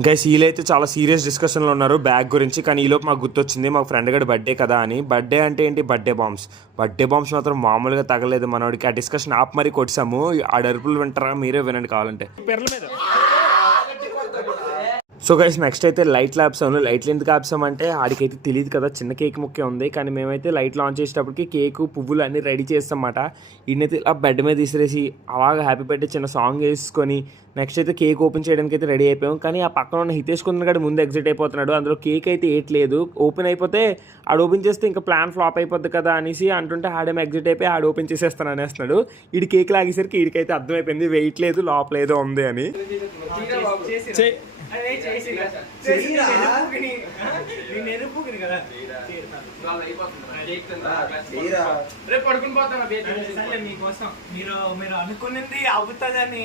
ఇంకా వీళ్ళైతే చాలా సీరియస్ డిస్కషన్లో ఉన్నారు బ్యాగ్ గురించి. కానీ ఈలోపు మాకు గుర్తొచ్చింది మా ఫ్రెండ్ గడి బర్త్డే కదా అని. బర్త్డే అంటే ఏంటి, బర్త్డే బాంబ్స్ మాత్రం మామూలుగా తగలేదు మనోడికి. ఆ డిస్కషన్ ఆప్ మరీ కొట్టాము. ఆ డరుపులు వింటారా, మీరే వినండి కావాలంటే. సో గైస్ నెక్స్ట్ అయితే లైట్లు ఆప్సాము. లైట్లు ఎందుకు ఆప్సామంటే ఆడికైతే తెలియదు కదా, చిన్న కేక్ ముఖ్యం ఉంది. కానీ మేమైతే లైట్ లాంచ్ చేసేటప్పటికి కేకు పువ్వులు అన్నీ రెడీ చేస్తామన్నమాట. ఈయనైతే ఇలా బెడ్ మీద తీసిరేసి అలాగా హ్యాపీ బర్త్డే చిన్న సాంగ్ వేసుకొని నెక్స్ట్ అయితే కేక్ ఓపెన్ చేయడానికి అయితే రెడీ అయిపోయాం. కానీ ఆ పక్కన ఉన్న హితేష్ కుందన్ గడు ముందు ఎగ్జిట్ అయిపోతున్నాడు. అందులో కేక్ అయితే ఏట్లేదు. ఓపెన్ అయిపోతే ఆడు ఓపెన్ చేస్తే ఇంకా ప్లాన్ ఫ్లాప్ అయిపోద్ది కదా అనేసి అంటుంటే ఆడేమో ఎగ్జిట్ అయిపోయి ఆడు ఓపెన్ చేసేస్తాను అనేస్తున్నాడు. ఈడు కేక్ లాగేసరికి వీడికైతే అర్థమైపోయింది వెయిట్ లేదు, లోపల ఏదో ఉంది అని. రేపు పడుకుని పోతాను మీకోసం. మీరు అనుకున్నది అవుతుందని